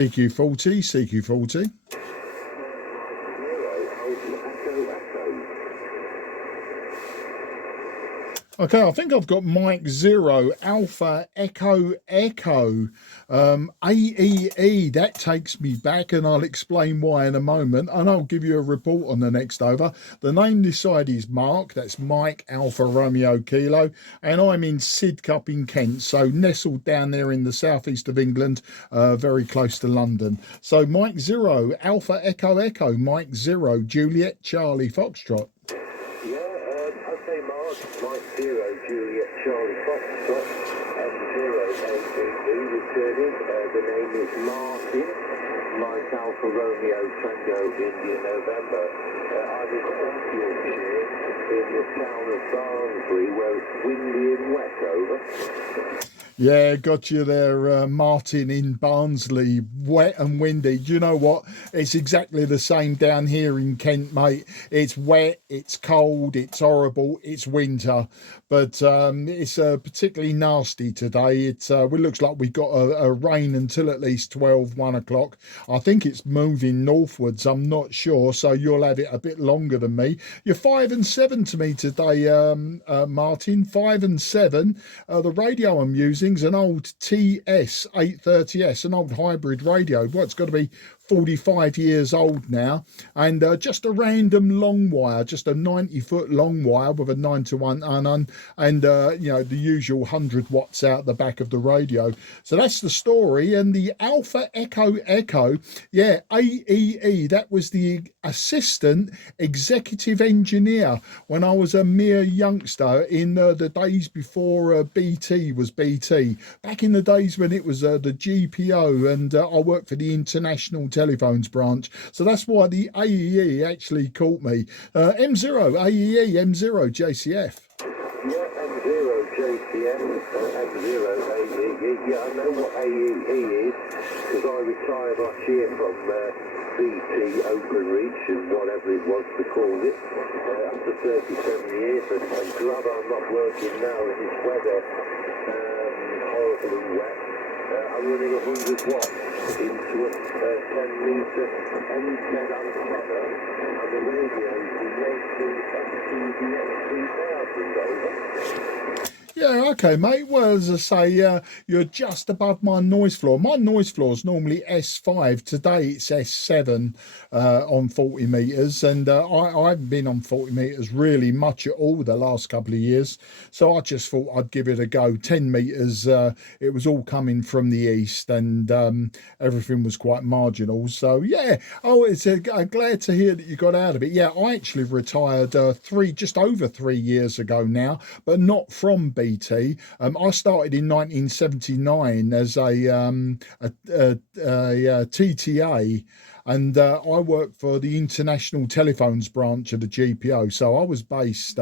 CQ40, CQ40. Okay, I think I've got Mike 0, Alpha, Echo, Echo, AEE. That takes me back, and I'll explain why in a moment, and I'll give you a report on the next over. The name this side is Mark, that's Mike, Alpha, Romeo, Kilo, and I'm in Sidcup in Kent, so nestled down there in the southeast of England, very close to London. So Mike 0, Alpha, Echo, Echo, Mike 0, Juliet, Charlie, Foxtrot. Okay, Mike 0, Juliet, Charlie, Foxtrot, M0, ABB, returning. The name is Martin, Mike Alpha Romeo, Tango, India, November. I'm in South Yorkshire, in the town of Barnsley, where it's windy and wet, over. Yeah, got you there, Martin in Barnsley, wet and windy. Do you know what? It's exactly the same down here in Kent, mate. It's wet, it's cold, it's horrible, it's winter. But it's particularly nasty today. It looks like we've got a rain until at least 1 o'clock. I think it's moving northwards, I'm not sure, so you'll have it a bit longer than me. You're 5 and 7 to me today, Martin, 5 and 7. The radio I'm using is an old TS-830S, an old hybrid radio. Well, it's got to be 45 years old now, and just a random long wire, just a 90-foot long wire with a 9-to-1 unknown, and you know, the usual 100 watts out the back of the radio. So that's the story. And the Alpha Echo Echo, yeah, AEE, that was the assistant executive engineer when I was a mere youngster in the days before BT was BT, back in the days when it was the GPO, and I worked for the International Telephones branch, so that's why the AEE actually caught me. M0 AEE, M0 JCF. Yeah, M0 JCF, M0 AEE. Yeah, I know what AEE is, because I retired last year from BT Openreach and whatever it was they called it, after 37 years, and I'm glad I'm not working now in this weather, horribly wet. I'm running 100 watts into a 10-metre M10 antenna, and the radio is the FTDX 3000, over. Yeah, okay, mate. Well, as I say, you're just above my noise floor. My noise floor is normally S5. Today it's S7 on 40 metres, and I haven't been on 40 metres really much at all the last couple of years, so I just thought I'd give it a go. 10 metres, it was all coming from the east, and everything was quite marginal. So, yeah, it's glad to hear that you got out of it. Yeah, I actually retired just over 3 years ago now, but not from BT. I started in 1979 as a TTA, and I worked for the International Telephones branch of the GPO. So I was based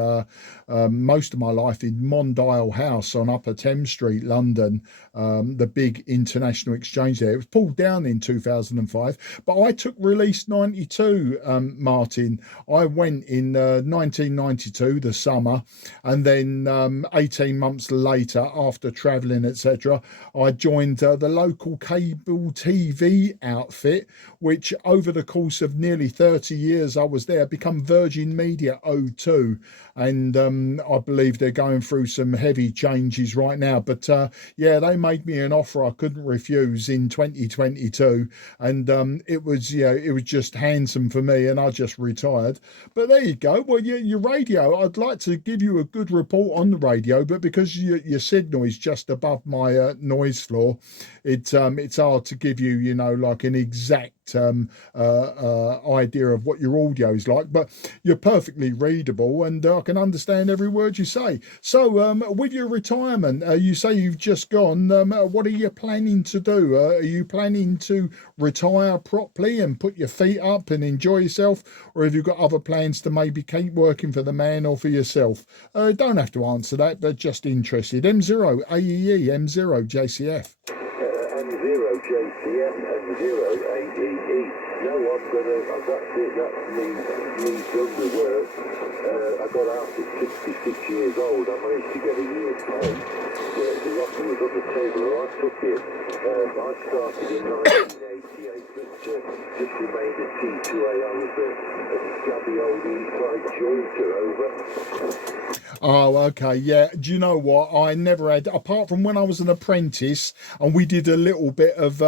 most of my life in Mondial House on Upper Thames Street, London, the big international exchange there. It was pulled down in 2005, but I took release 92, Martin. I went in 1992, the summer, and then 18 months later, after travelling, etc., I joined the local cable TV outfit, which over the course of nearly 30 years I was there, become Virgin Media O2, and I believe they're going through some heavy changes right now, but yeah, they made me an offer I couldn't refuse in 2022, and it was just handsome for me, and I just retired. But there you go. Well, your radio, I'd like to give you a good report on the radio, but because your signal is just above my noise floor, it's hard to give you, you know, like an exact idea of what your audio is like, but you're perfectly readable, and I can understand every word you say. So with your retirement, you say you've just gone, what are you planning to do? Are you planning to retire properly and put your feet up and enjoy yourself, or have you got other plans to maybe keep working for the man or for yourself? Don't have to answer that, but just interested. M0 AEE, M0 JCF. M0 JCF, M0 M08EE. No, that's it, that's me done the work. I got out at 66 years old. I managed to get a year's pay. The offer was on the table and I took it. I started in 1988, but just remained a T2A. I was a scabby old inside jointer over. Oh, okay, yeah. Do you know what? I never had, apart from when I was an apprentice, and we did a little bit of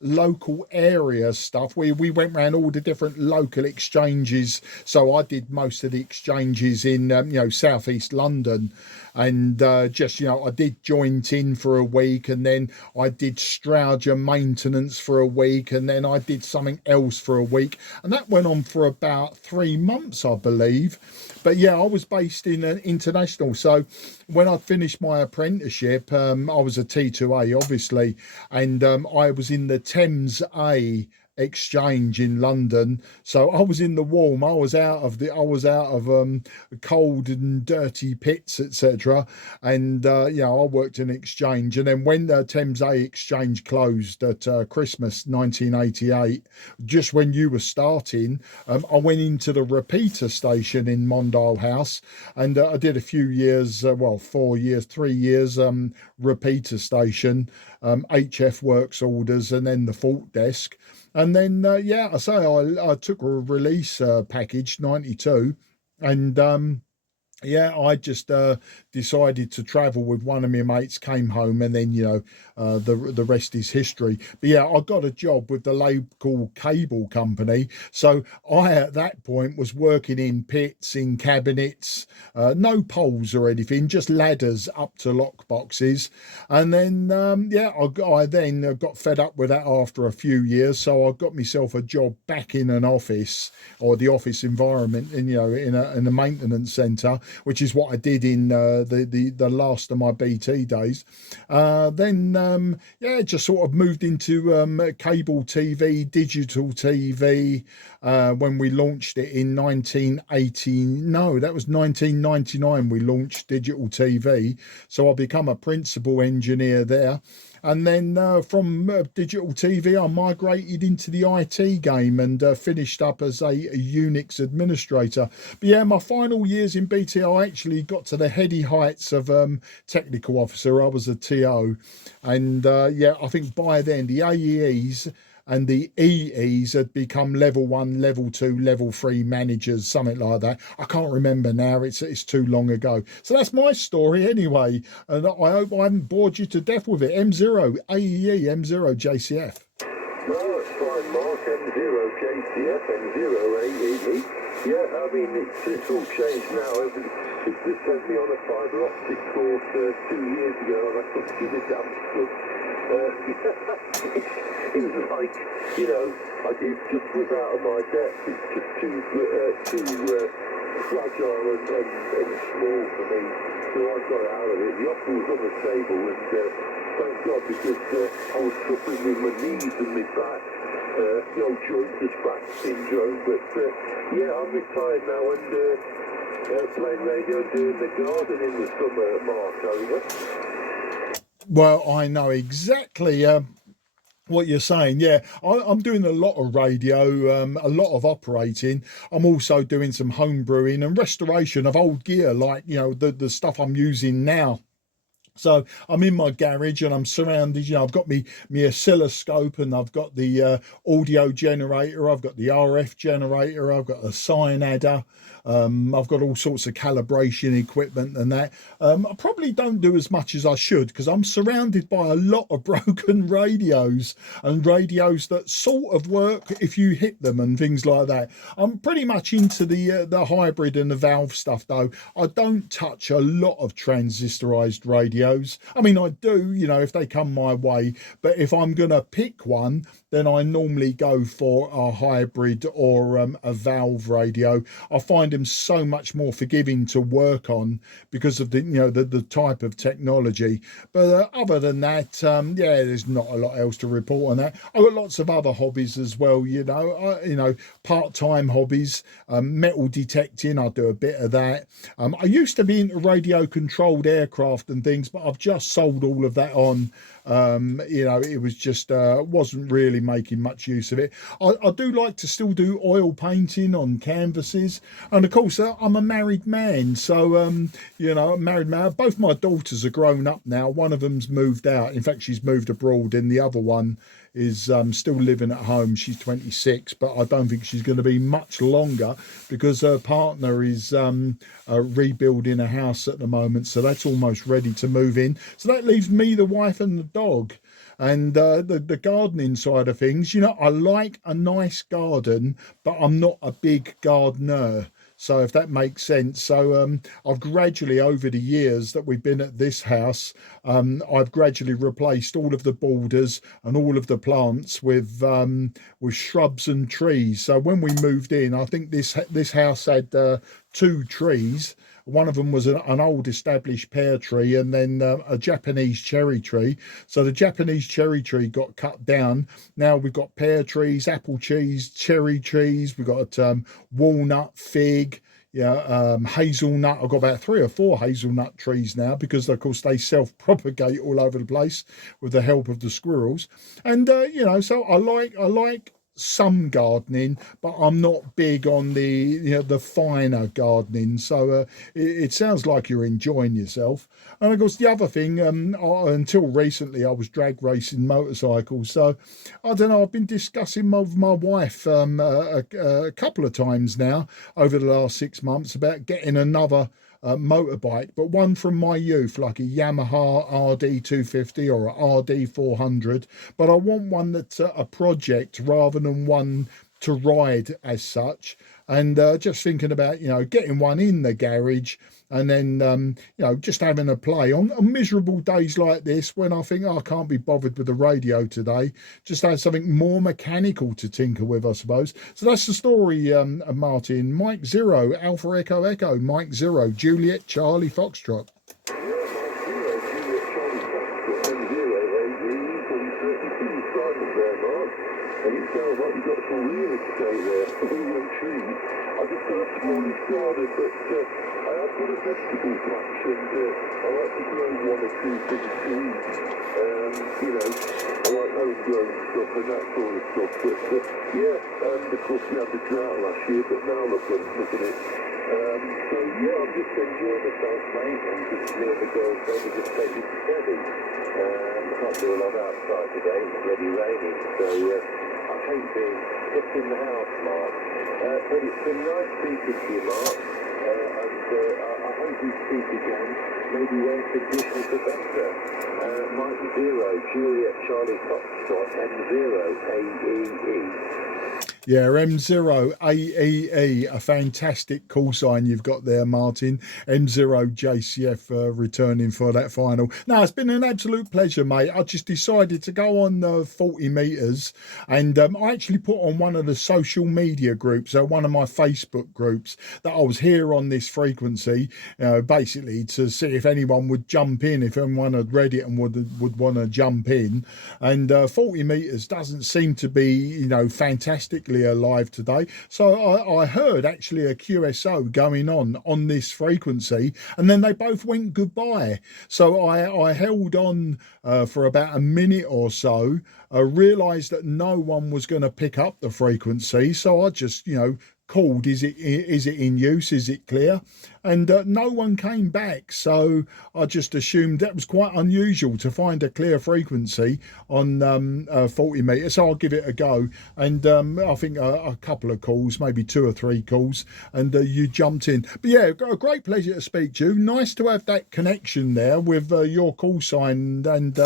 local area stuff. We went around all the different local exchanges. So I did most of the exchanges in southeast London, and just I did joint in for a week, and then I did Strowger maintenance for a week, and then I did something else for a week, and that went on for about 3 months, I believe. But yeah, I was based in an international. So when I finished my apprenticeship, I was a T2A, obviously, and I was in the Thames A exchange in London. So I was in the warm. I was out of cold and dirty pits, etc. And I worked in exchange. And then when the Thames A exchange closed at Christmas 1988, just when you were starting, I went into the repeater station in Mondale House, and I did a few years, 4 years, 3 years, repeater station, HF works orders, and then the fault desk. And then, I took a release package, 92, and I just decided to travel with one of my mates, came home, and then, the rest is history. But yeah, I got a job with the local cable company. So I, at that point, was working in pits, in cabinets, no poles or anything, just ladders up to lock boxes. And then, I then got fed up with that after a few years. So I got myself a job back in an office, or the office environment, in a maintenance centre, which is what I did in the last of my BT days. Just sort of moved into cable TV, digital TV, when we launched it in 1999 we launched digital TV. So I become a principal engineer there. And then from digital TV, I migrated into the IT game and finished up as a Unix administrator. But yeah, my final years in BT, I actually got to the heady heights of technical officer. I was a TO. And I think by then the AEEs and the EEs had become level 1, level 2, level 3 managers, something like that. I can't remember now, it's too long ago. So that's my story anyway, and I hope I haven't bored you to death with it. M0 AEE, M0 JCF. No, it's fine, Mark. M0 JCF, M0 AEE. Yeah, I mean, it's all changed now. They sent me on a fibre optic course 2 years ago, and I couldn't give a damn stuff. It was like, it just was out of my depth. It's just too fragile and small for me. So I got out of it. The offer was on the table, and thank God, because I was suffering with my knees and my back, the old jointed back syndrome. But I'm retired now and playing radio and doing the garden in the summer, Mark, over. Well, I know exactly what you're saying. Yeah, I'm doing a lot of radio, a lot of operating. I'm also doing some home brewing and restoration of old gear, like, the stuff I'm using now. So I'm in my garage and I'm surrounded, I've got me oscilloscope, and I've got the audio generator, I've got the RF generator, I've got a sine adder, I've got all sorts of calibration equipment and that. I probably don't do as much as I should, because I'm surrounded by a lot of broken radios, and radios that sort of work if you hit them and things like that. I'm pretty much into the hybrid and the valve stuff, though. I don't touch a lot of transistorized radios. I mean, I do, if they come my way, but if I'm going to pick one, then I normally go for a hybrid or a valve radio. I find them so much more forgiving to work on because of the type of technology. But other than that, there's not a lot else to report on that. I've got lots of other hobbies as well, part-time hobbies, metal detecting. I do a bit of that. I used to be into radio controlled aircraft and things, but I've just sold all of that on. You know, it was just wasn't really making much use of it. I do like to still do oil painting on canvases, and of course I'm a married man, so you know, a married man. Both my daughters are grown up now. One of them's moved out. In fact, she's moved abroad, and the other one is still living at home. She's 26, but I don't think she's going to be much longer because her partner is rebuilding a house at the moment, so that's almost ready to move in. So that leaves me, the wife, and the dog. And the gardening side of things, you know, I like a nice garden, but I'm not a big gardener. So if that makes sense. So I've gradually, over the years that we've been at this house, I've gradually replaced all of the borders and all of the plants with shrubs and trees. So when we moved in, I think this house had 2 trees. One of them was an old established pear tree, and then a Japanese cherry tree. So the Japanese cherry tree got cut down. Now we've got pear trees, apple trees, cherry trees. We've got walnut, fig, yeah, hazelnut. I've got about 3 or 4 hazelnut trees now because, of course, they self-propagate all over the place with the help of the squirrels. And you know, so I like some gardening, but I'm not big on the, you know, the finer gardening. So it sounds like you're enjoying yourself. And of course, the other thing, until recently, I was drag racing motorcycles. So I don't know, I've been discussing with my wife a couple of times now over the last 6 months about getting another motorbike, but one from my youth, like a Yamaha RD250 or a RD400. But I want one that's a project rather than one to ride as such. And just thinking about, you know, getting one in the garage and then, you know, just having a play on miserable days like this when I think, oh, I can't be bothered with the radio today. Just have something more mechanical to tinker with, I suppose. So that's the story, Martin. Mike 0, Alpha Echo Echo, Mike 0, Juliet Charlie Foxtrot. And it sounds like you've got some real estate there, premium trees. I just got a smallish garden, but I have got a vegetable patch, and I like to grow 1 or 2 big trees. You know, I like homegrown stuff and that sort of stuff. But yeah, of course we had the drought last year, but now look at it. So yeah, I'm just enjoying myself, mate, and just near the girlfriend and just taking it steady. I can't do a lot outside today, it's already raining, so I hate being just in the house, Mark. But it's been nice speaking to you, Mark, and I hope we speak again, maybe when conditions are better. Mike 0, Juliet Charlie Foxtrot, M0 AEE. Yeah, M0AEE, a fantastic call sign you've got there, Martin. M0 JCF returning for that final. No, it's been an absolute pleasure, mate. I just decided to go on 40 metres, and I actually put on one of the social media groups, one of my Facebook groups, that I was here on this frequency, basically to see if anyone would jump in, if anyone had read it and would want to jump in. And 40 metres doesn't seem to be, you know, fantastically alive today. So I heard actually a QSO going on this frequency, and then they both went goodbye. So I held on for about a minute or so, realised that no one was going to pick up the frequency, so I just, you know, called, is it in use, is it clear? And no one came back, so I just assumed that was quite unusual to find a clear frequency on 40 metres. So I'll give it a go, and I think a couple of calls, maybe 2 or 3 calls, and you jumped in. But yeah, a great pleasure to speak to you. Nice to have that connection there with your call sign and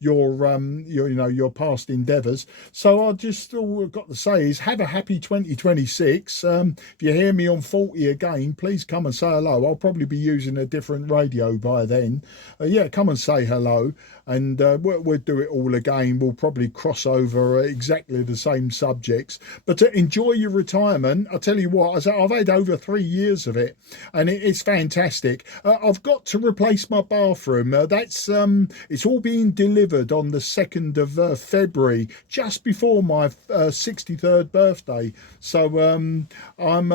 your past endeavours. So I just all I've got to say is have a happy 2026. If you hear me on 40 again, please come and say hello. I'll probably be using a different radio by then. Yeah, come and say hello, and we'll do it all again. We'll probably cross over exactly the same subjects, but to enjoy your retirement. I tell you what, I've had over 3 years of it, and it's fantastic. I've got to replace my bathroom. That's it's all being delivered on the 2nd of February, just before my 63rd birthday. So I'm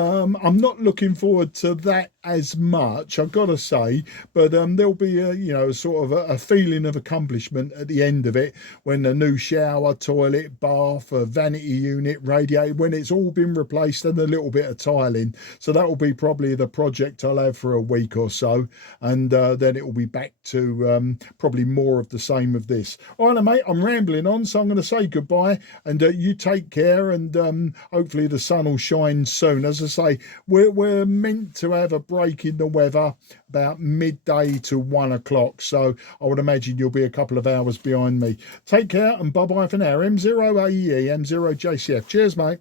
not looking forward to that as much, I've got to say, but there'll be a, you know, sort of a feeling of accomplishment at the end of it when the new shower, toilet, bath, vanity unit, radiator, when it's all been replaced and a little bit of tiling. So that will be probably the project I'll have for a week or so, and then it will be back to probably more of the same of this. All right, mate, I'm rambling on, so I'm going to say goodbye, and you take care, and hopefully the sun will shine soon. As I say, we're meant to have a break in the weather about midday to 1 o'clock, so I would imagine you'll be a couple of hours behind me. Take care, and bye bye for now. M0AE, M0JCF. Cheers, mate.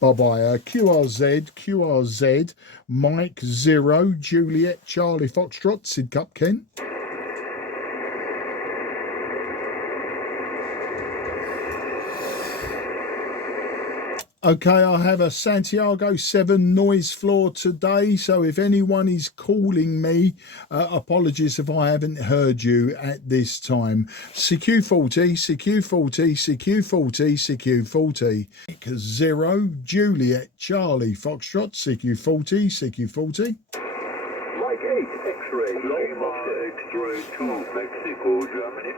Bye bye. QRZ, Mike 0, Juliet, Charlie Foxtrot, Sid Cup Kent. Okay, I have a Santiago 7 noise floor today, so if anyone is calling me, apologies if I haven't heard you at this time. CQ40, CQ40, CQ40, CQ40. 0, Juliet, Charlie, Foxtrot, CQ40, CQ40. Mike 8, X-ray, Lima through to Mexico, Germany.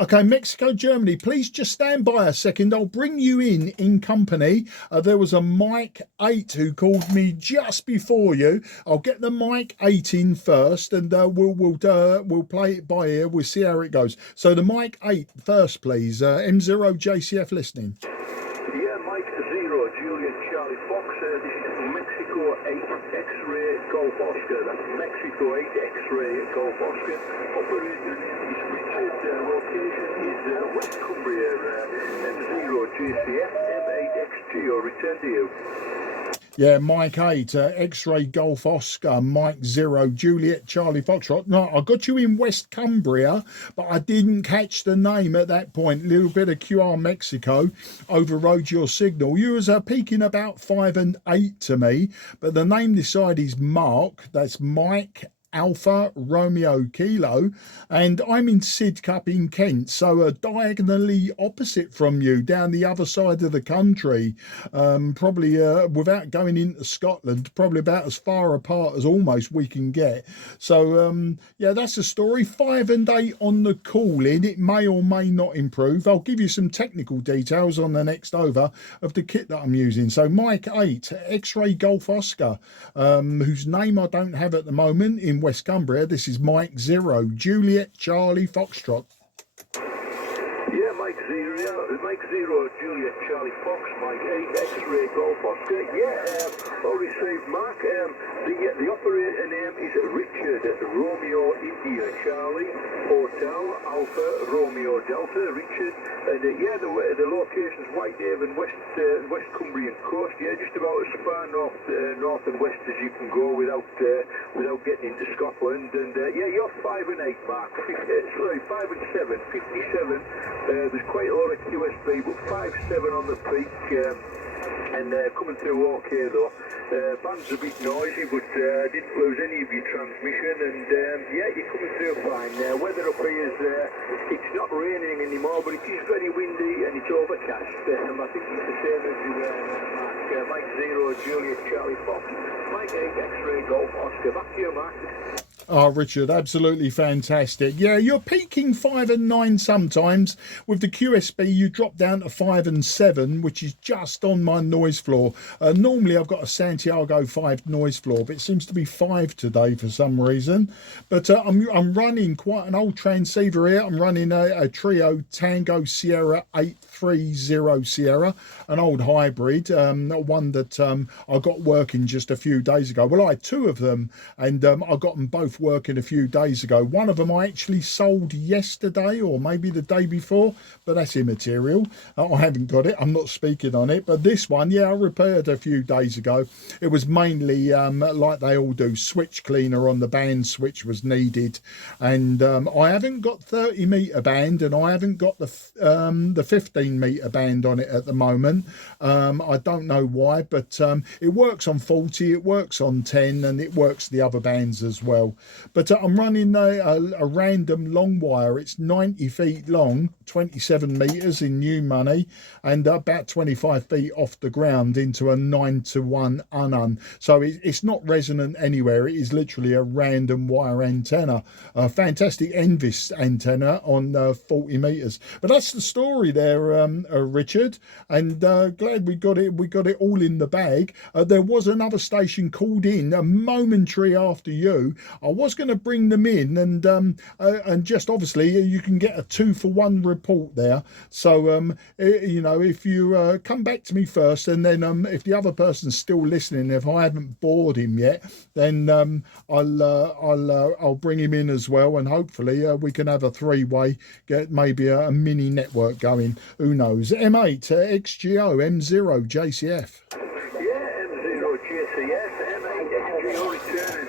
Okay, Mexico, Germany, please just stand by a second. I'll bring you in company. There was a Mike 8 who called me just before you. I'll get the Mike 8 in first, and we'll play it by ear. We'll see how it goes. So the Mike 8 first, please. M0JCF listening. Yeah, Mike 0, Juliet, Charlie Fox. This is Mexico 8, X-ray, Golf Oscar. That's Mexico 8, X-ray, Golf Oscar. Operator is Richard. Location is West Cumbria. M0, GCF, M8XG. I'll return to you. Yeah, Mike 8, X-ray Golf Oscar, Mike 0, Juliet, Charlie Foxtrot. No, I got you in West Cumbria, but I didn't catch the name at that point. A little bit of QR Mexico overrode your signal. You was peaking about 5 and 8 to me, but the name this side is Mark. That's Mike Alpha Romeo Kilo, and I'm in Sidcup in Kent, so diagonally opposite from you, down the other side of the country, probably without going into Scotland, probably about as far apart as almost we can get. So yeah, that's the story. 5 and 8 on the call-in. It may or may not improve. I'll give you some technical details on the next over of the kit that I'm using. So Mike 8, X-ray Golf Oscar, whose name I don't have at the moment, in West Cumbria. This is Mike 0, Juliet, Charlie Foxtrot. Yeah, Mike 0, Juliet, Charlie Fox, Mike 8, X-ray, Golf Oscar. Yeah, all received, Mark. The operator name is Richard, Romeo India, Charlie, Hotel, Alpha, Romeo Delta, Richard. And yeah, the location's Whitehaven, West Cumbrian coast. Yeah, just about as far north and west as you can go without getting into Scotland. And yeah, you're 5 and 8, Mark. Sorry, 5 and 7, 57. There's quite a lot of QSB, but 5-7 on the peak. And coming through okay though. Band's a bit noisy, but didn't lose any of your transmission, and yeah, you're coming through fine. Weather up here is, it's not raining anymore, but it is very windy and it's overcast. I think it's the same as you, Mark. Mike 0, Juliet, Charlie Fox, Mike 8, X-ray, Golf, Oscar. Back to you, Mark. Oh, Richard, absolutely fantastic. Yeah, you're peaking 5 and 9 sometimes. With the QSB, you drop down to 5 and 7, which is just on my noise floor. Normally, I've got a Santiago 5 noise floor, but it seems to be 5 today for some reason. But I'm running quite an old transceiver here. I'm running a Trio Tango Sierra 830 Sierra, an old hybrid, one that I got working just a few days ago. Well, I had 2 of them, and I got them both working a few days ago. One of them I actually sold yesterday or maybe the day before, but that's immaterial. I haven't got it. I'm not speaking on it. But this one, yeah, I repaired a few days ago. It was mainly like they all do, switch cleaner on the band switch was needed, and I haven't got 30 meter band, and I haven't got the 15 meter band on it at the moment. I don't know why, but it works on 40, it works on 10, and it works the other bands as well. but I'm running a random long wire. It's 90 feet long, 27 meters in new money, and about 25 feet off the ground into a 9-to-1 unun. So it's not resonant anywhere. It is literally a random wire antenna, a fantastic Envis antenna on 40 meters. But that's the story there, Richard, and glad we got it all in the bag. There was another station called in a momentary after you. I was going to bring them in, and just obviously you can get a 2-for-1 report there. So you know, if you come back to me first, and then if the other person's still listening, if I haven't bored him yet, then I'll bring him in as well, and hopefully we can have a 3-way, get maybe a mini network going. Who knows? M8 XGO M0 JCF. M0 GCS, M8 XGO returning.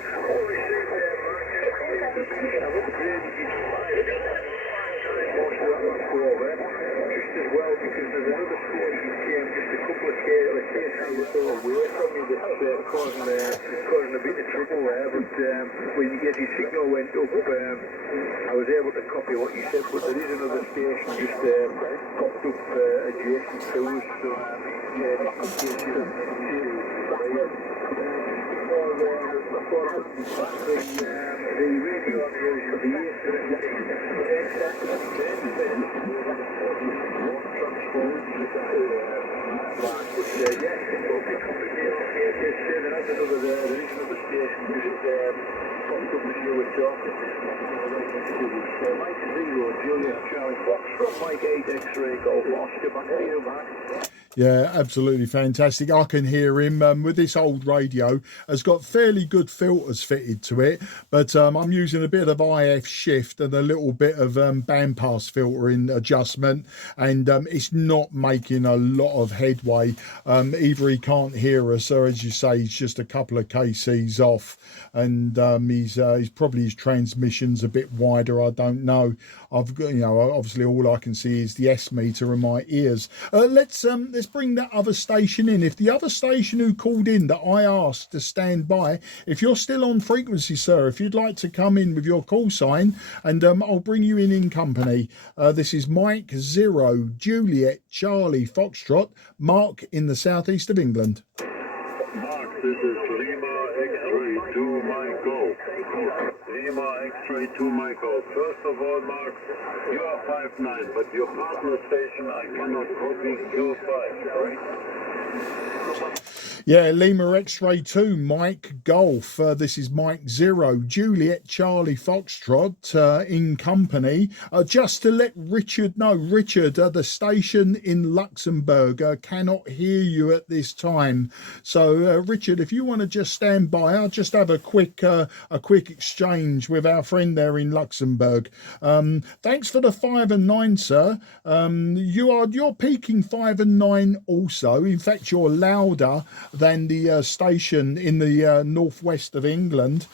Just as well, because there's another station came just a couple of stations or so away from me that's causing a bit of trouble there, but when your signal went up, I was able to copy what you said, but there is another station just popped up adjacent to us, so yeah, just in case you're before I the radio for the year, Yeah, absolutely fantastic. I can hear him with this old radio. Has got fairly good filters fitted to it, but I'm using a bit of IF shift and a little bit of bandpass filtering adjustment, and it's not making a lot of headway. Either he can't hear us, or as you say, he's just a couple of kcs off, and he's probably his transmission's a bit wider. I don't know. I've got, you know, obviously all I can see is the S meter in my ears. Let's bring that other station in. If the other station who called in that I asked to stand by, if you're still on frequency, sir, if you'd like to come in with your call sign, and I'll bring you in company. This is Mike 0 Juliet Charlie Foxtrot, Mark in the southeast of England. Mark, this is Lima X-ray 2 Michael. Lima X-ray 2 Michael. First of all, Mark, you are 5'9", but your partner station I cannot copy. You're 5, right? Yeah, Lima X-ray 2 Mike Golf. This is Mike 0 Juliet Charlie Foxtrot in company. Just to let Richard know, Richard, the station in Luxembourg cannot hear you at this time. So Richard, if you want to just stand by, I'll just have a quick exchange with our friend there in Luxembourg. Thanks for the 5 and 9, sir. You're peaking 5 and 9 also. In fact, you're louder than the station in the northwest of England.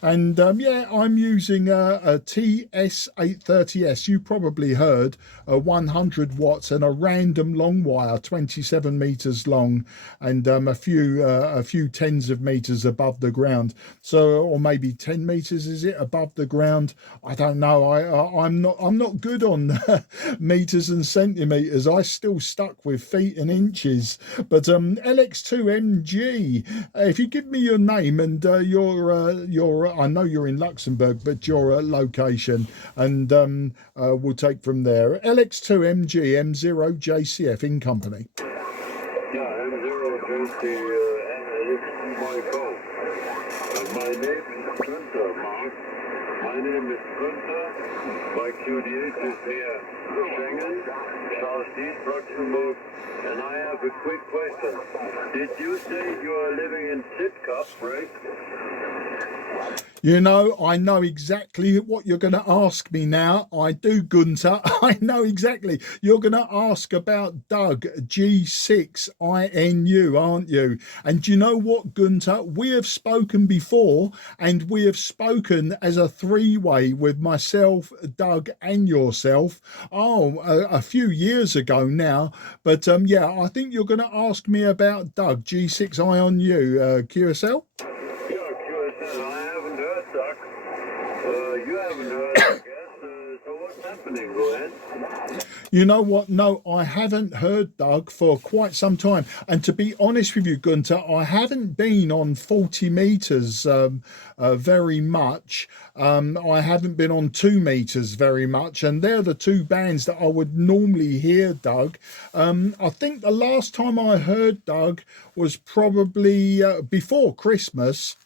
And yeah, I'm using a TS-830S. You probably heard 100 watts and a random long wire, 27 meters long, and a few tens of meters above the ground. So, or maybe 10 meters, is it, above the ground? I don't know. I'm not good on meters and centimeters. I still stuck with feet and inches. But LX2MG, if you give me your name and your I know you're in Luxembourg, but your location, and we'll take from there. LX2MG M0 JCF in company. Yeah, M0 Michael. My name is Günther, Mark. My name is Günther. My QD8 is here. Schengen, Southeast Luxembourg. And I have a quick question. Did you say you are living in Sitka, right? You know, I know exactly what you're going to ask me now. I do, Gunter. I know exactly. You're going to ask about Doug G6INU, aren't you? And you know what, Gunter? We have spoken before, and we have spoken as a 3-way with myself, Doug, and yourself. Oh, a few years ago now. But yeah, I think you're going to ask me about Doug G6INU, QSL. happening? Go ahead. You know what? No, I haven't heard Doug for quite some time. And to be honest with you, Gunter, I haven't been on 40 meters very much. I haven't been on 2 meters very much. And they're the two bands that I would normally hear, Doug. I think the last time I heard Doug was probably before Christmas.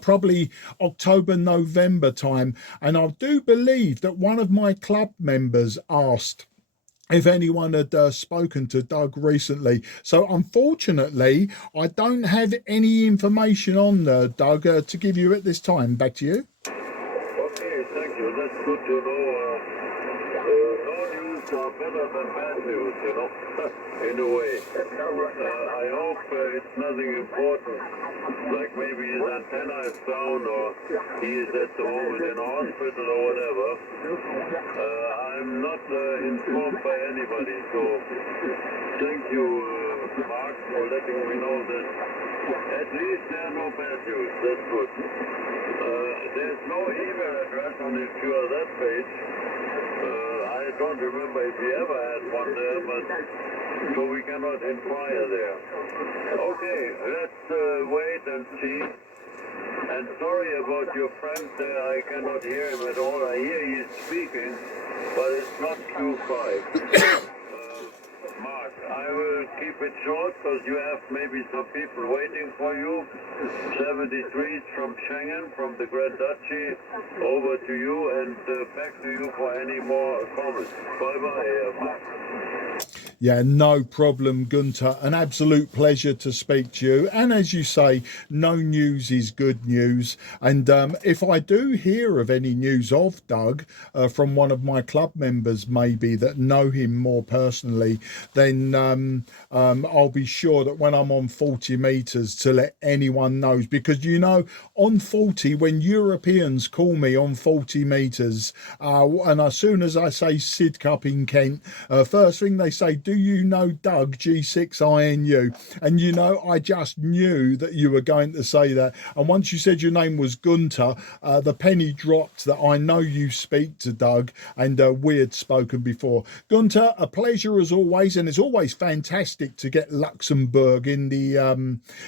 Probably October, November time. And I do believe that one of my club members asked if anyone had spoken to Doug recently. So unfortunately, I don't have any information on Doug to give you at this time. Back to you. Okay, thank you. That's good to know. No news are better than bad news, you know, in a way. I hope it's nothing important, like maybe his antenna is down or he is at the moment in a hospital or whatever. I'm not informed by anybody, so thank you, Mark, for letting me know that at least there are no bad news. That's good. There's no email address on the that page. I don't remember if we ever had one there, but so we cannot inquire there. Okay, let's wait and see. And sorry about your friend there, I cannot hear him at all. I hear he's speaking, but it's not Q5. Mark, I will keep it short because you have maybe some people waiting for you. 73 from Schengen, from the Grand Duchy, over to you and back to you for any more comments. Bye-bye, Mark. Yeah, no problem, Gunter. An absolute pleasure to speak to you. And as you say, no news is good news. And if I do hear of any news of Doug from one of my club members, maybe that know him more personally, then I'll be sure that when I'm on 40 meters to let anyone know. Because, you know, on 40, when Europeans call me on 40 meters, and as soon as I say Sid Cup in Kent, first thing they say, do you know Doug G6INU? And you know, I just knew that you were going to say that. And once you said your name was Gunter, the penny dropped that I know you speak to Doug, and we had spoken before. Gunter, a pleasure as always, and it's always fantastic to get Luxembourg in the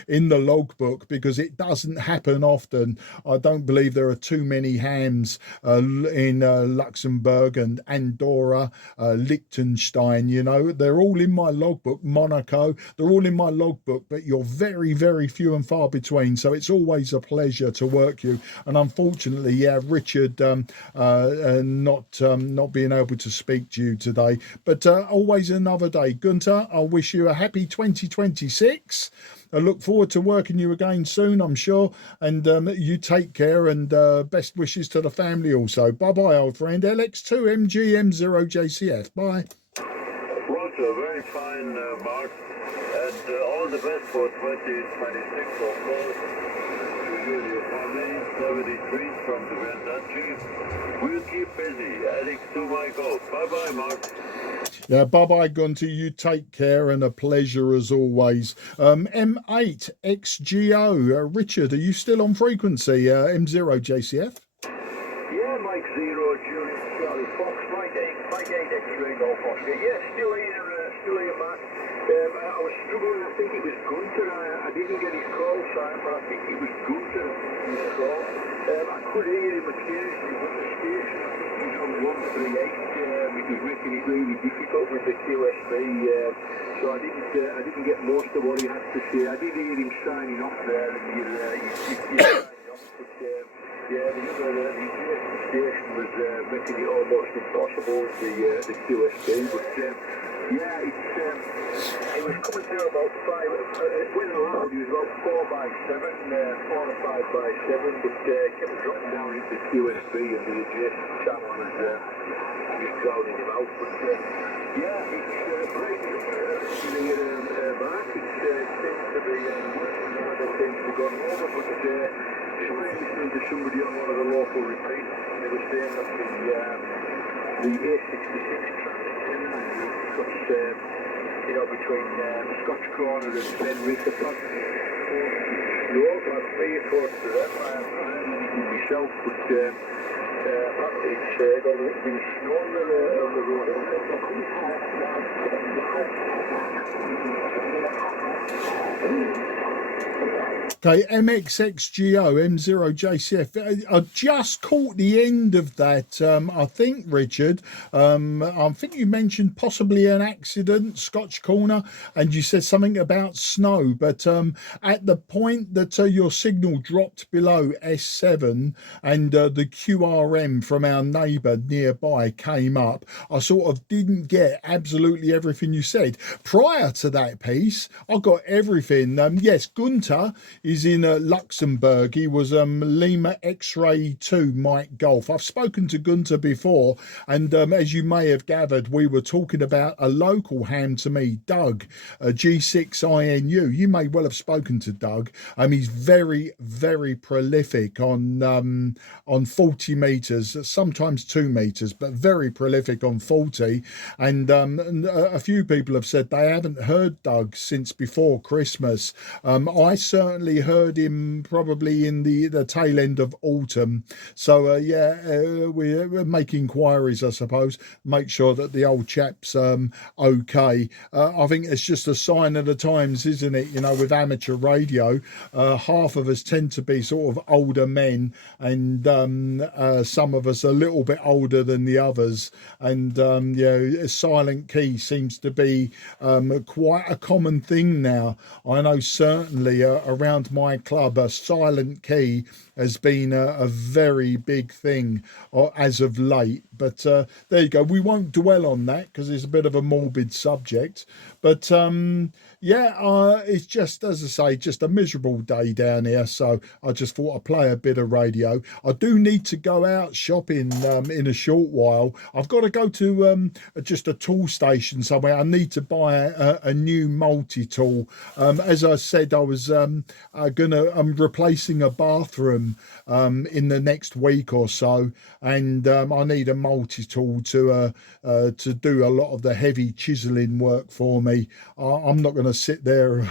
logbook, because it doesn't happen often. I don't believe there are too many hams in Luxembourg and Andorra, Liechtenstein, you know, they're all in my logbook. Monaco, they're all in my logbook, but you're very, very few and far between. So it's always a pleasure to work you. And unfortunately, yeah, Richard not being able to speak to you today, but always another day. Gunter, I wish you a happy 2026. I look forward to working you again soon, I'm sure. And you take care, and best wishes to the family also. Bye-bye, old friend. LX2MGM0JCF. Bye. Roger, very fine, Mark. And all the best for 2026, of course. To you and your family. 73 from the Grand Duchy. We'll keep busy, adding to my goal. Bye-bye, Mark. Yeah, bye-bye, Gunter. You take care, and a pleasure as always. M8XGO. Richard, are you still on frequency? M0JCF? Yeah, Mike 0, Julius Charlie Fox, Mike 8 X-ray Golf Oscar. Yeah, still here, Matt. I was struggling, I think it was Gunter. I didn't get his call sign, but I think it was Gunter his call. I could hear him occasionally, but the station, I think he was on 138. It was making it really difficult with the QSB, so I didn't get most of what he had to say. I did hear him signing off there, and you signed off, but yeah, the station was making it almost impossible with the QSB, but yeah, it was coming through about 5, when allowed, it was about 4 by 7, 4 or 5 by 7, but kept dropping down into the QSB, and the adjacent channel was drowning him out. But yeah, it's great to hear Mark. It seems to be working now, they seem to have gone over, but listening to somebody on one of the local repeats, they were saying that the A66 transition cuts, you know, between Scotch Corner and Benwick, apparently no, I've 3 or 4 to them. I haven't anything myself, but It's got a little bit of snow on the road. Okay, MXXGO M0JCF. I just caught the end of that. I think, Richard. I think you mentioned possibly an accident, Scotch Corner, and you said something about snow. But at the point that your signal dropped below S7 and the QRM from our neighbour nearby came up, I sort of didn't get absolutely everything you said. Prior to that piece, I got everything. Yes, Gunter is in Luxembourg. He was Lima X-Ray 2 Mike Golf. I've spoken to Gunter before, and as you may have gathered, we were talking about a local ham to me, Doug, G6INU. You may well have spoken to Doug. He's very, very prolific on 40 metres, sometimes 2 metres, but very prolific on 40. And a few people have said they haven't heard Doug since before Christmas. I certainly heard him probably in the tail end of autumn. So we'll make inquiries, I suppose, make sure that the old chap's okay. I think it's just a sign of the times, isn't it? You know, with amateur radio, half of us tend to be sort of older men, and some of us a little bit older than the others. And a silent key seems to be quite a common thing now. I know certainly around my club, a silent key has been a very big thing as of late. But there you go. We won't dwell on that because it's a bit of a morbid subject. But it's just, as I say, just a miserable day down here. So I just thought I'd play a bit of radio. I do need to go out shopping in a short while. I've got to go to just a tool station somewhere. I need to buy a new multi-tool. As I said, I was I'm replacing a bathroom in the next week or so, and I need a multi-tool to do a lot of the heavy chiseling work for me. I'm not going to sit there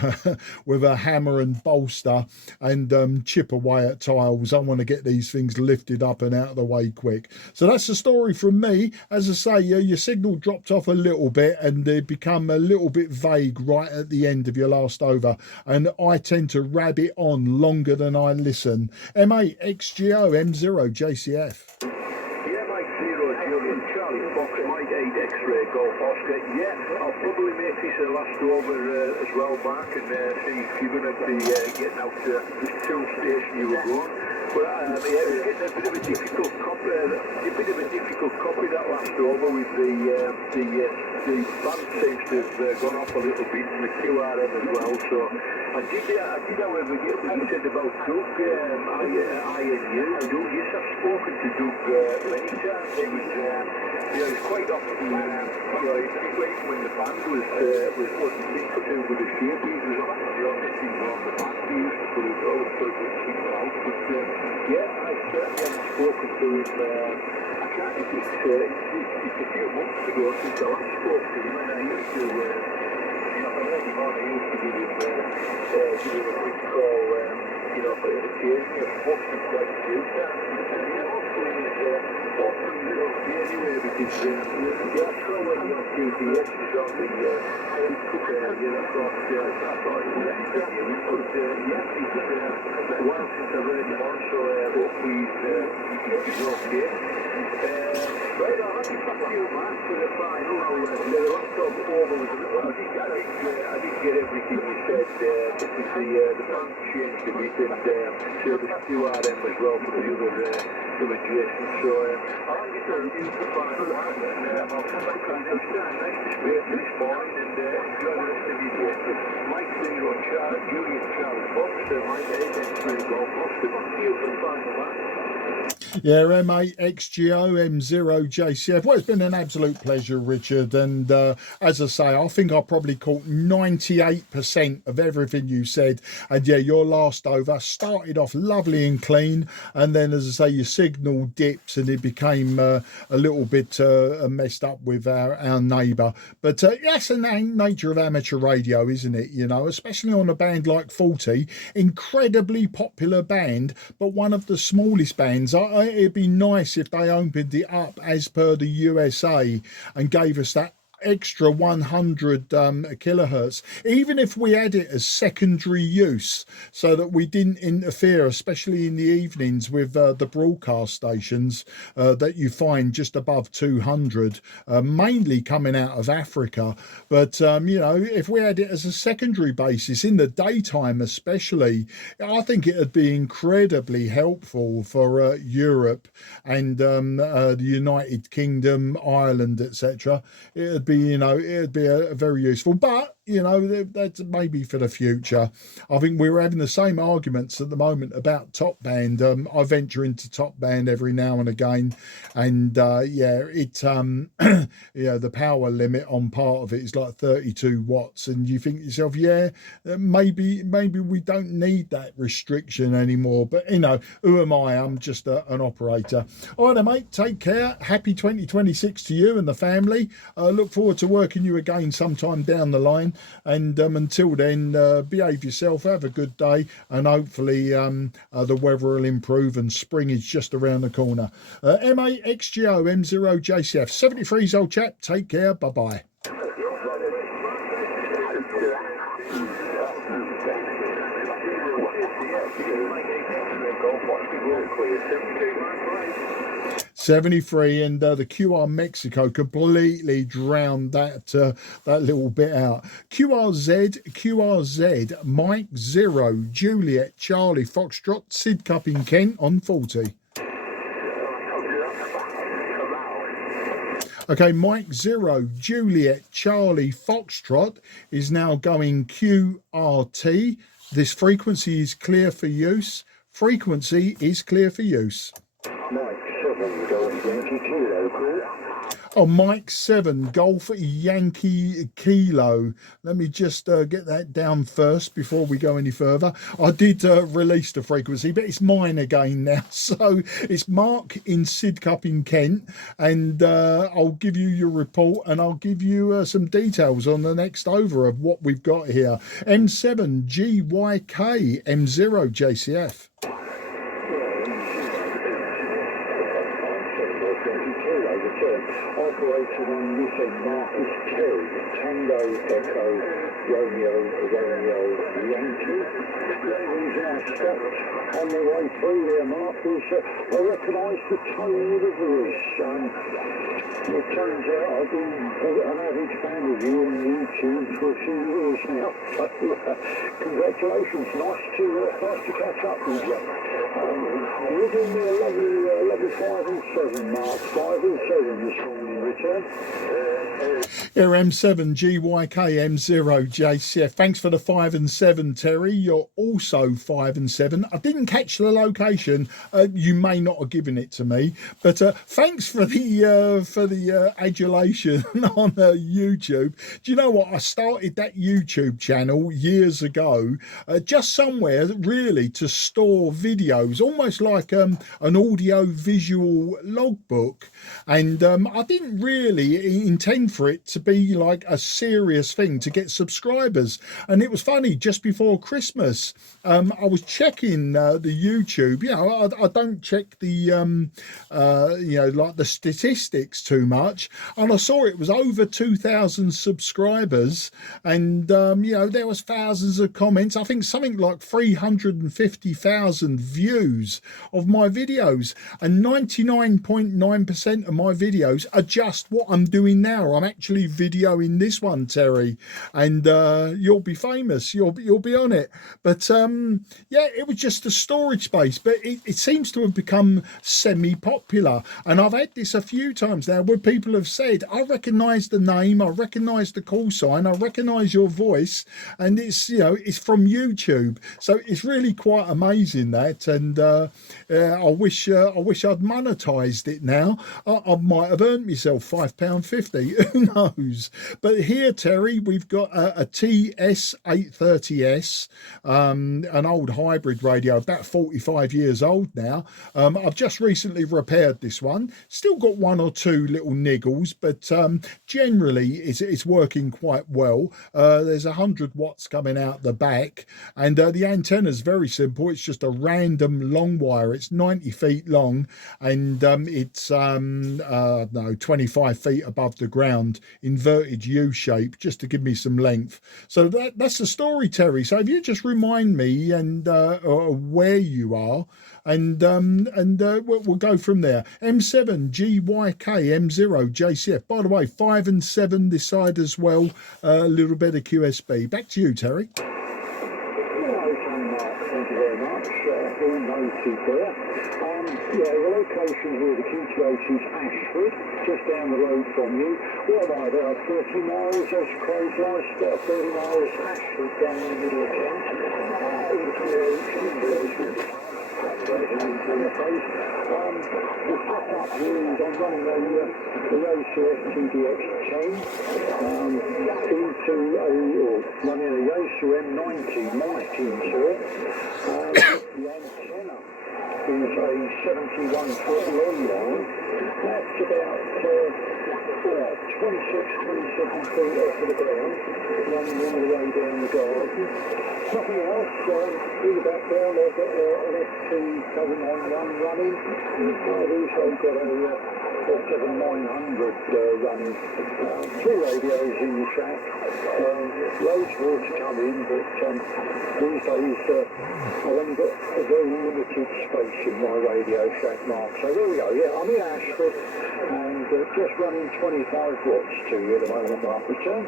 with a hammer and bolster and chip away at tiles. I want to get these things lifted up and out of the way quick. So that's the story from me. As I say, your signal dropped off a little bit and it become a little bit vague right at the end of your last over, and I tend to rabbit on longer than I listen. M8 XGO M0JCF. Yeah, Mike 0 Julian Charlie Fox, Mike 8 X-Ray Golf Oscar. Yeah, I'll probably make this a last over as well, Mark, and see if you're going to be getting out to the tool station you were going. But we're getting a bit of a difficult copy that last over with the band seems to have gone off a little bit and the QRM as well. So I did however get what you said about Doug, INU. Doug, yes, I've spoken to Doug many times. He was quite often, when the band wasn't big to do with the shape, he was often the only thing on the band. He used to put it all so good people out. But I certainly haven't spoken to him. I can't think it's a few months ago since I last spoke to him, and I used to give him a quick call, for occasionally. I've spoken to him quite a few times. Hopefully he's okay anyway, because I saw when he on TBS was on the Facebook area, I thought it was anything new. But it's a while since I've heard him on, so hopefully he's okay. Right, I'll have you back to you, Mark, for the final. The last over was a little, I didn't get everything you said, because the band changed a bit, and so the QRM as well for the other Jason. So I'll have you to review the final one, and I'll come back on next time. Nice to speak this morning, and enjoy the rest of your day. Mike 0 Julian Charlie Fox, Mike 8 X-Ray Golf Oscar. Back to you for the final one. Yeah, M8 XGO M0JCF. Well, it's been an absolute pleasure, Richard. And as I say, I think I probably caught 98% of everything you said. And yeah, your last over started off lovely and clean. And then, as I say, your signal dipped and it became a little bit messed up with our neighbour. But that's the nature of amateur radio, isn't it? You know, especially on a band like 40, incredibly popular band, but one of the smallest bands. it'd be nice if they opened it up as per the USA and gave us that extra 100 kilohertz, even if we had it as secondary use, so that we didn't interfere, especially in the evenings, with the broadcast stations that you find just above 200, mainly coming out of Africa. But you know, if we had it as a secondary basis in the daytime especially, I think it would be incredibly helpful for Europe and the United Kingdom, Ireland, etc. It'd be, you know, it'd be a very useful, but you know, that's maybe for the future. I think we're having the same arguments at the moment about top band. I venture into top band every now and again, and yeah, it yeah, the power limit on part of it is like 32 watts, and you think to yourself, yeah, maybe we don't need that restriction anymore. But you know, who am I? I'm just an operator. All right, then, mate, take care. Happy 2026 to you and the family. Look forward to working you again sometime down the line. And until then, behave yourself, have a good day, and hopefully the weather will improve and spring is just around the corner. MAXGO M0JCF 73's old chap. Take care. Bye bye. '73, and the QR Mexico completely drowned that that little bit out. QRZ Mike 0 Juliet Charlie Foxtrot Sidcup in Kent on 40. Okay, Mike 0 Juliet Charlie Foxtrot is now going QRT. This frequency is clear for use. Frequency is clear for use. Oh, Mike 7 Golf Yankee Kilo. Let me just get that down first before we go any further. I did release the frequency, but it's mine again now. So it's Mark in Sidcup in Kent, and I'll give you your report, and I'll give you some details on the next over of what we've got here. M7 GYK M0 JCF. Operated on this end, Marcus Terry, Tango Echo, Romeo Yankee. Ladies and stopped on the way through there, Marcus. I recognise the tone of the voice. It turns out I've been an avid fan of you on YouTube for a few years now. So, congratulations, nice to catch up with you. You're doing me a lovely 5 and 7, Mark. 5 and 7 this morning, return. Here, M7 GYK M0 JCF. Thanks for the 5 and 7, Terry. You're also 5 and 7. I didn't catch the location. You may not have given it to me, but thanks for the adulation on YouTube. Do you know what? I started that YouTube channel years ago, just somewhere really to store videos, almost like an audio visual logbook, and I didn't really intend for it to be like a serious thing to get subscribers. And it was funny, just before Christmas, I was checking the YouTube. You know, I don't check the you know, like the statistics too much, and I saw it was over 2,000 subscribers, and you know, there was thousands of comments. I think something like 350,000 views of my videos, and 99.9% of my videos are just what I'm doing now. I'm actually videoing this one, Terry, and you'll be famous. You'll be on it. But yeah, it was just a storage space, but it seems to have become semi-popular, and I've had this a few times now where people have said, I recognise the name, I recognise the call sign, I recognise your voice, and it's, you know, it's from YouTube. So it's really quite amazing that, and I wish I'd monetised it now. I might have earned myself £5.50. Who knows? But here, Terry, we've got a TS-830S, an old hybrid radio, about 45 years old now. I've just recently repaired this one. Still got one or two little niggles, but generally it's working quite well. There's 100 watts coming out the back, and the antenna is very simple. It's just a random long wire. It's 90 feet long, and it's no, 25 feet above the ground, inverted U shape, just to give me some length. So that's the story, Terry. So if you just remind me and where you are, and we'll go from there. M7 GYK M0 JCF. By the way, 5 and 7 this side as well. A little bit of QSB. Back to you, Terry. Okay, Mark, thank you very much. All noted there. Yeah, the location here, the QTH is Ashford, just down the road from you. What am I, about 30 miles as crows fly, about 30 miles Ashford down in the middle of Kent. The setup here is I'm running the Yorkshire TDX10 into running a Yorkshire M90 mighty into it. The antenna is a 71-foot long line. That's about 27 feet off of the ground, running all the way down the garden. Nothing else. In the background, I've got an FT791 running. I've also got a 7900 running. Two radios in the shack. Loads more to come in, but these days I've only got a very limited space in my radio shack, Mark. So there we go. Yeah, I'm in Ashford and just running 25 watts to you at the moment, Mark. Return.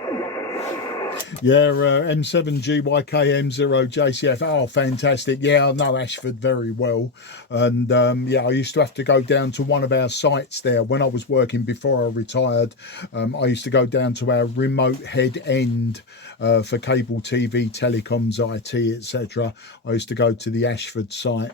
Yeah, M7 GYK M0 JCF. Oh, fantastic. Yeah, I know Ashford very well. And yeah, I used to have to go down to one of our sites there when I was working before I retired. I used to go down to our remote head end for cable TV, telecoms, IT, etc. I used to go to the Ashford site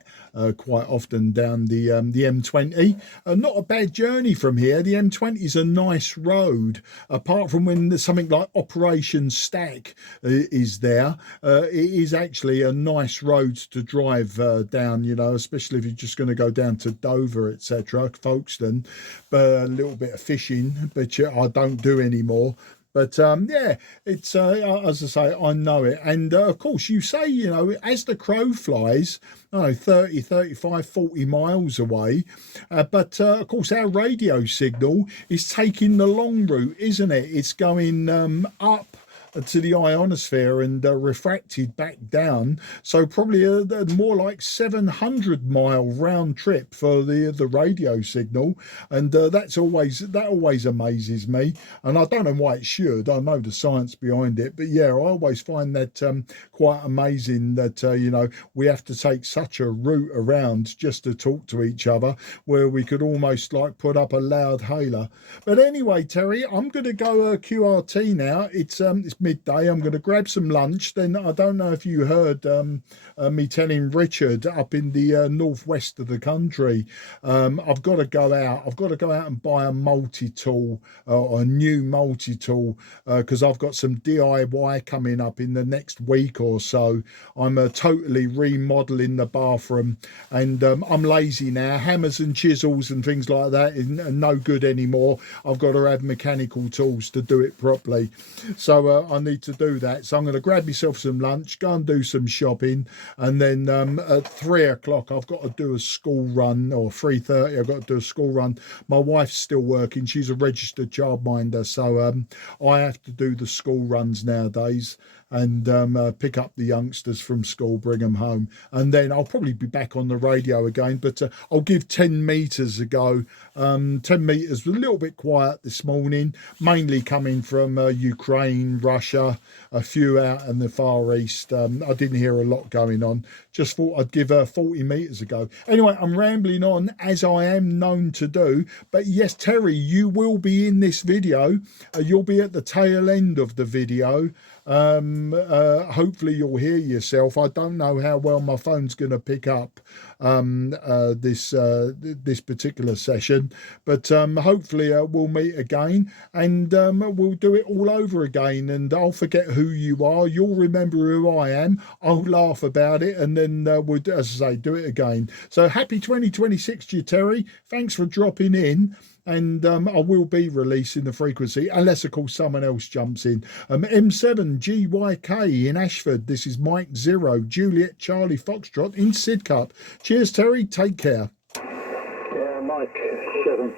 quite often down the M20. Not a bad journey from here. The M20 is a nice road, apart from when there's something like Operation Stack is there. It is actually a nice road to drive down, you know, especially if you're just going to go down to Dover, etc., Folkestone. But a little bit of fishing, but I don't do anymore. But yeah, it's as I say, I know it. And of course, you say, you know, as the crow flies, I don't know, 30, 35, 40 miles away. But of course, our radio signal is taking the long route, isn't it? It's going up to the ionosphere and refracted back down, so probably a more like 700-mile round trip for the radio signal, and that always amazes me, and I don't know why it should. I know the science behind it, but yeah, I always find that quite amazing that you know, we have to take such a route around just to talk to each other, where we could almost like put up a loud hailer. But anyway, Terry, I'm going to go QRT now. It's midday. I'm going to grab some lunch. Then I don't know if you heard me telling Richard up in the northwest of the country, I've got to go out. I've got to go out and buy a multi-tool, a new multi-tool, because I've got some DIY coming up in the next week or so. I'm totally remodeling the bathroom, and I'm lazy now. Hammers and chisels and things like that are no good anymore. I've got to have mechanical tools to do it properly. So I need to do that. So I'm going to grab myself some lunch, go and do some shopping, and then at 3 o'clock I've got to do a school run, or 3:30 I've got to do a school run. My wife's still working. She's a registered childminder, so I have to do the school runs nowadays, and pick up the youngsters from school, bring them home, and then I'll probably be back on the radio again, but I'll give 10 metres a go. 10 metres was a little bit quiet this morning, mainly coming from Ukraine, Russia, a few out in the Far East. I didn't hear a lot going on. Just thought I'd give 40 metres a go. Anyway, I'm rambling on, as I am known to do, but yes, Terry, you will be in this video. You'll be at the tail end of the video. Hopefully you'll hear yourself. I don't know how well my phone's going to pick up this particular session, but hopefully we'll meet again, and we'll do it all over again, and I'll forget who you are, you'll remember who I am, I'll laugh about it, and then we'll, as I say, do it again. So happy 2026 to you, Terry. Thanks for dropping in. And I will be releasing the frequency, unless, of course, someone else jumps in. M7GYK in Ashford. This is Mike 0, Juliet Charlie Foxtrot in Sidcup. Cheers, Terry. Take care. Yeah, Mike 7.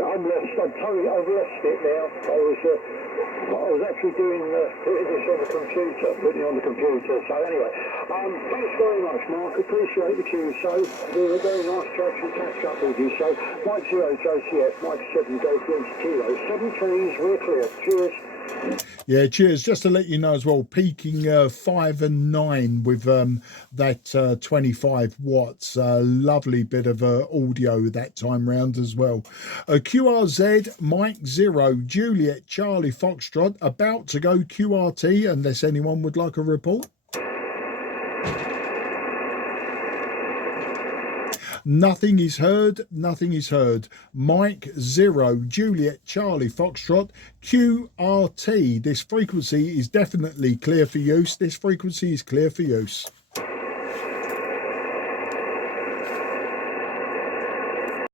I'm lost. I've lost it now. I was actually doing putting this on the computer, So anyway, thanks very much, Mark. Appreciate the cue. So it was very nice to actually catch up with you. So Mike 0 JCF, Mike 7 Golf Yankee Kilo, 7 trees, we're clear. Cheers. Yeah, cheers. Just to let you know as well, peaking 5 and 9 with that 25 watts. Lovely bit of audio that time round as well. QRZ, Mike 0, Juliet Charlie Foxtrot, about to go QRT, unless anyone would like a report. Nothing is heard, nothing is heard. Mike 0, Juliet Charlie Foxtrot, QRT. This frequency is definitely clear for use. This frequency is clear for use.